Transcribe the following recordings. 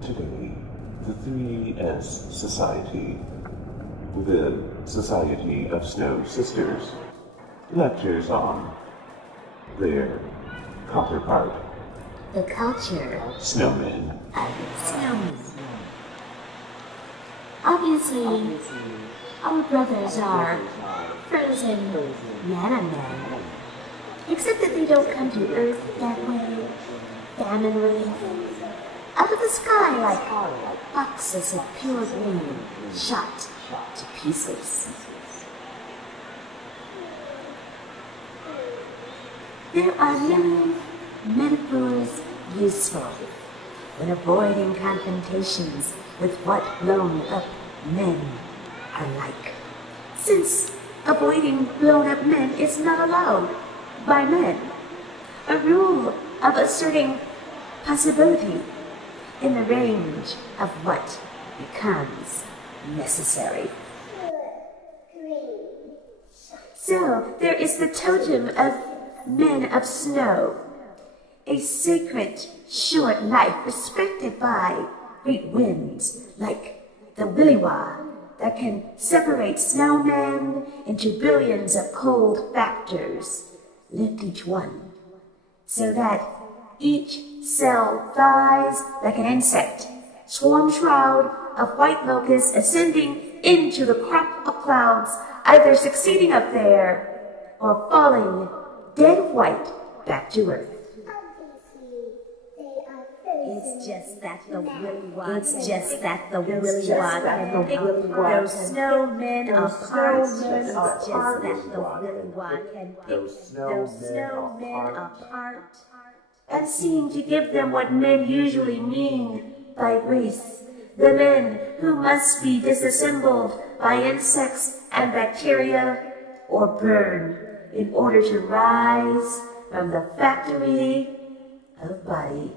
Today, the 3S Society, the Society of Snow Sisters, lectures on their counterpart, the culture Snowman. of Snowman. Obviously, our brothers are frozen nanomen, except that they don't come to Earth that way. Famine relief. Out of the sky like boxes of pure green shot to pieces. There are many metaphors useful when avoiding confrontations with what blown-up men are like, since avoiding blown-up men is not allowed by men. A rule of asserting possibility in the range of what becomes necessary. So, there is the totem of men of snow, a sacred, short life respected by great winds like the Williwa that can separate snowmen into billions of cold factors. Lift each one so that each cell flies like an insect, swarm shroud of white locusts ascending into the crop of clouds, either succeeding up there or falling dead white back to earth. It's just that the Williwa can pick those snowmen apart. It's just that the Williwa can pick those snowmen apart and seem to give them what men usually mean by grace. The men who must be disassembled by insects and bacteria or burned in order to rise from the factory of body.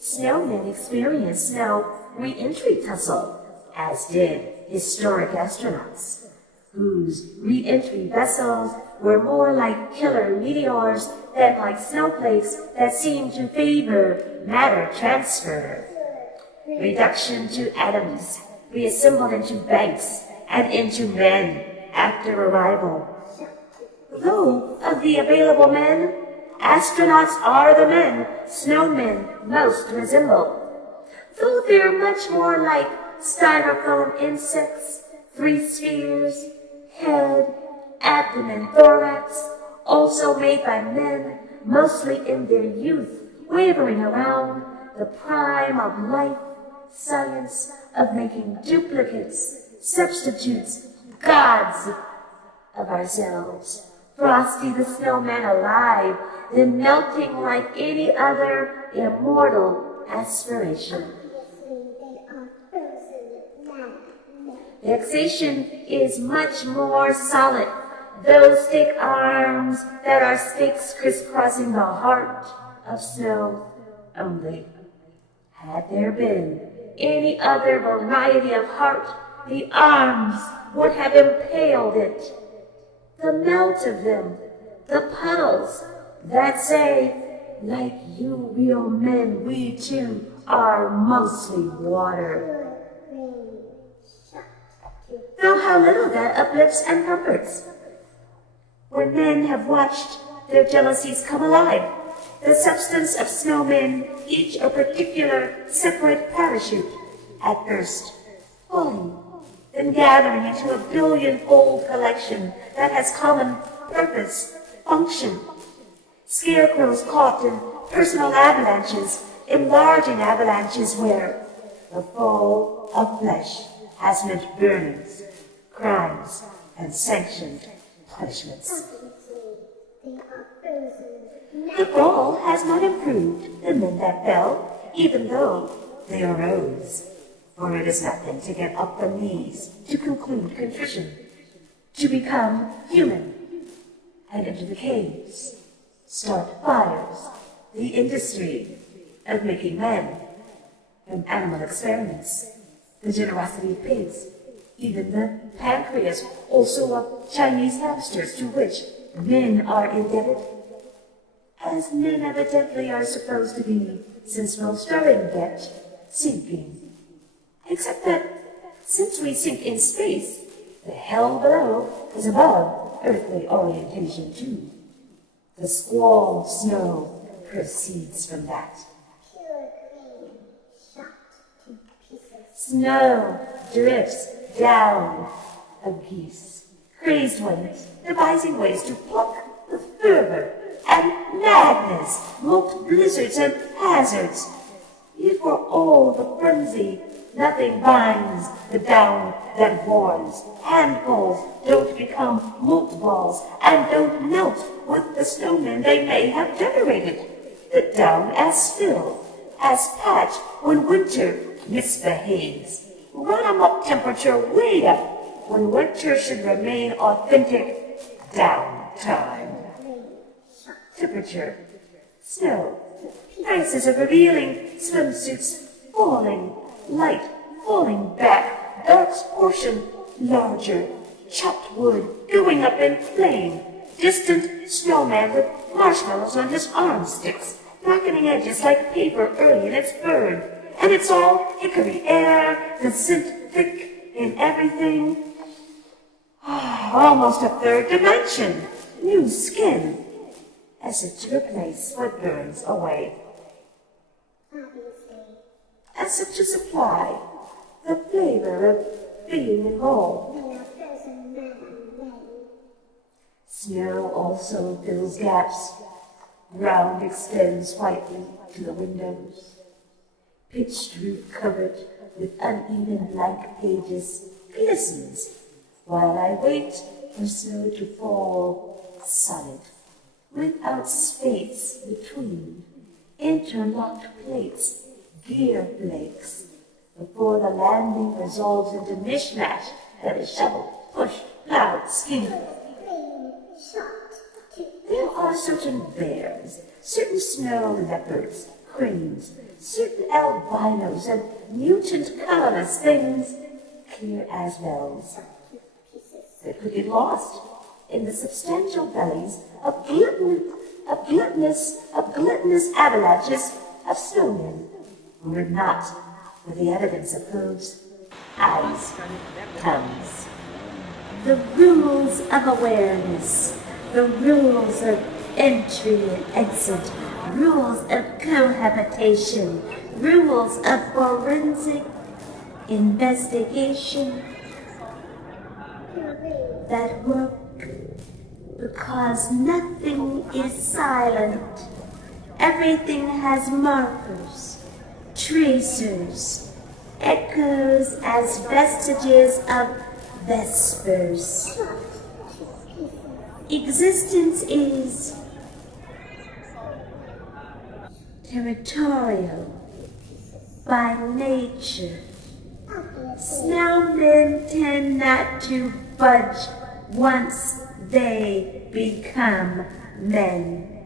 Snowmen experienced no re-entry tussle, as did historic astronauts, whose re-entry vessels were more like killer meteors than like snowflakes that seemed to favor matter transfer. Reduction to atoms, reassembled into banks and into men after arrival. Though of the available men, astronauts are the men snowmen most resemble. Though they're much more like styrofoam insects, three spheres, head, abdomen, thorax, also made by men, mostly in their youth, wavering around the prime of life, science of making duplicates, substitutes, gods of ourselves. Frosty the Snowman alive, then melting like any other immortal aspiration. Vexation is much more solid. Those thick arms that are sticks crisscrossing the heart of snow. Only, had there been any other variety of heart, the arms would have impaled it. The melt of them, the puddles that say, like you real men, we too are mostly water. Though how little that uplifts and comforts. When men have watched their jealousies come alive, the substance of snowmen, each a particular separate parachute, at first falling, then gathering into a billion-fold collection that has common purpose, function. Scarecrows caught in personal avalanches, enlarging avalanches where the fall of flesh has meant burnings, crimes, and sanctioned punishments. The fall has not improved the men that fell, even though they arose. For it is nothing to get up the knees, to conclude contrition, to become human, and enter the caves, start fires, the industry of making men, and animal experiments, the generosity of pigs, even the pancreas, also of Chinese hamsters to which men are indebted, as men evidently are supposed to be, since most are in debt, sinking. Except that, since we sink in space, the hell below is above earthly orientation too. The squall of snow proceeds from that. Snow drifts down a geese, crazed ones, devising ways to pluck with fervor and madness, mulct blizzards and hazards. Yet for all the frenzy, nothing binds the down that warns. Handfuls don't become moot balls and don't melt with the snowmen they may have decorated. The down as still as patch when winter misbehaves. Run 'em up temperature way up when winter should remain authentic downtime. Temperature, snow, prices of revealing swimsuits falling, light falling back, dark's portion larger, chopped wood going up in flame, distant snowman with marshmallows on his arm sticks, blackening edges like paper early in its burn, and it's all hickory air, the scent thick in everything. Almost a third dimension, new skin, as if to replace what burns away. As if to supply the flavor of being involved. Snow also fills gaps. Ground extends whitely to the windows. Pitched roof covered with uneven blank pages glistens while I wait for snow to fall solid, without space between, interlocked plates, gear flakes, before the landing resolves into mishmash that is shoveled, pushed, plowed, skinned. There are certain bears, certain snow leopards, cranes, certain albinos, and mutant colorless things, clear as bells, that could get lost in the substantial bellies of gluttonous avalanches of snowmen, who were not for the evidence of hooves, eyes, tongues. The rules of awareness, the rules of entry and exit, rules of cohabitation, rules of forensic investigation that work because nothing is silent. Everything has markers, tracers, echoes as vestiges of vespers. Existence is territorial by nature. Snowmen tend not to budge once they become men.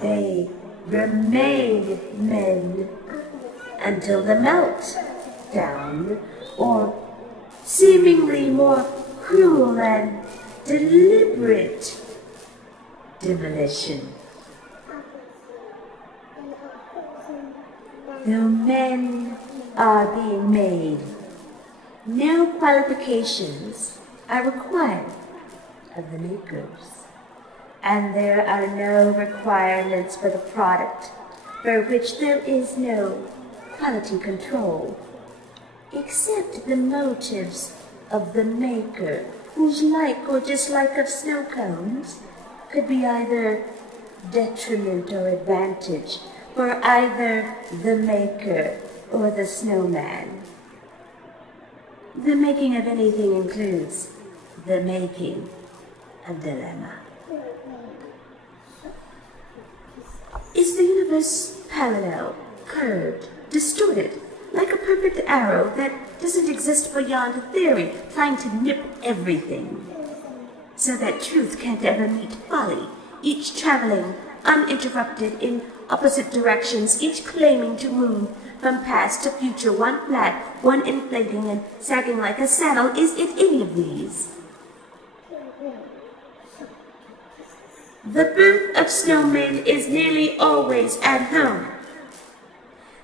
They remain men until the meltdown, or seemingly more cruel and deliberate demolition. Though men are being made, no qualifications are required of the makers, and there are no requirements for the product for which there is no quality control, except the motives of the maker, whose like or dislike of snow cones could be either detriment or advantage for either the maker or the snowman. The making of anything includes the making of dilemma. Is the universe parallel, curved, distorted, like a perfect arrow that doesn't exist beyond theory, trying to nip everything, so that truth can't ever meet folly, each traveling uninterrupted in opposite directions, each claiming to move from past to future, one flat, one inflating and sagging like a saddle? Is it any of these? The birth of snowmen is nearly always at home.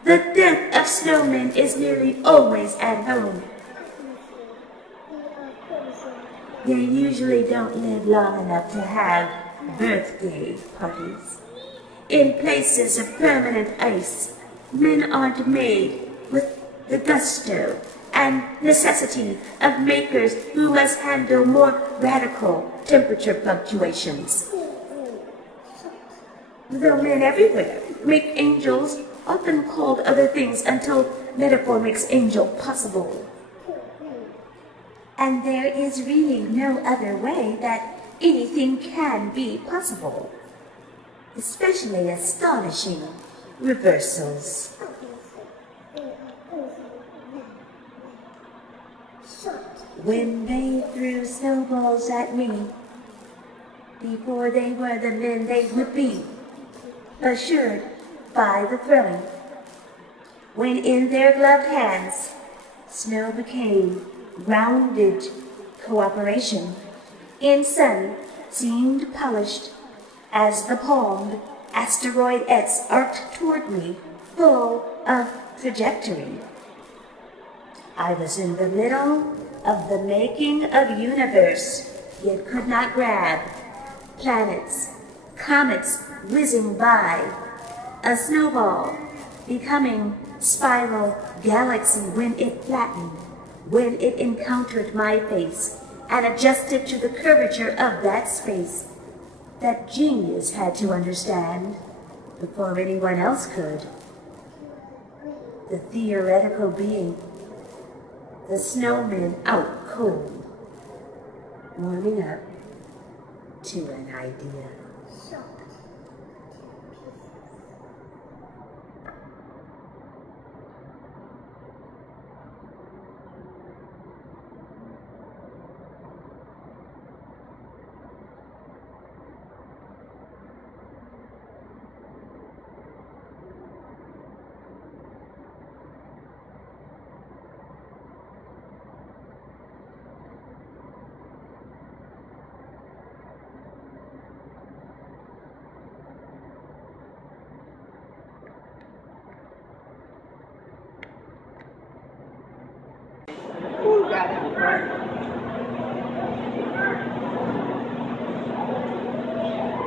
The death of snowmen is nearly always at home. They usually don't live long enough to have birthday parties. In places of permanent ice, men aren't made with the gusto and necessity of makers who must handle more radical temperature fluctuations. Though men everywhere make angels, often called other things until metaphor makes angel possible. And there is really no other way that anything can be possible, especially astonishing reversals. When they threw snowballs at me, before they were the men they would be, assured by the throwing, when in their gloved hands snow became rounded cooperation, in sun seemed polished as the palmed asteroidettes arced toward me, full of trajectory. I was in the middle of the making of universe, yet could not grab. Planets, comets whizzing by, a snowball becoming spiral galaxy when it flattened, when it encountered my face and adjusted to the curvature of that space that genius had to understand before anyone else could. The theoretical being, the snowman out cold, warming up to an idea.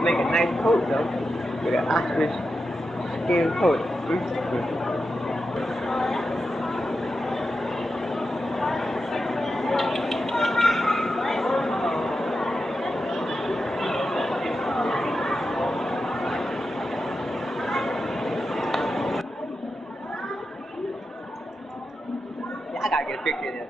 Make a nice coat though, with an ostrich skin coat. Yeah, I gotta get a picture of this.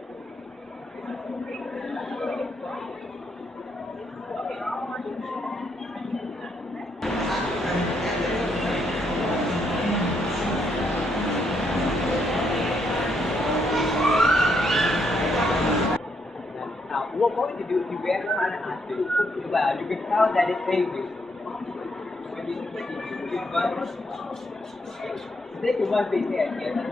What going to do if you wear the kind of ostrich? Well, you can tell that it's angry. Take it one big head, yeah.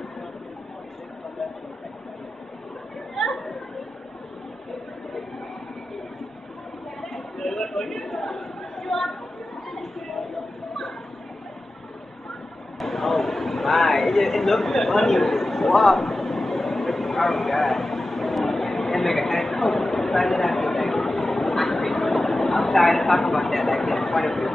Oh my, it looks funny. Wow. Oh god. And make a nice coat. I'm sorry to talk about that like that. Wonderful.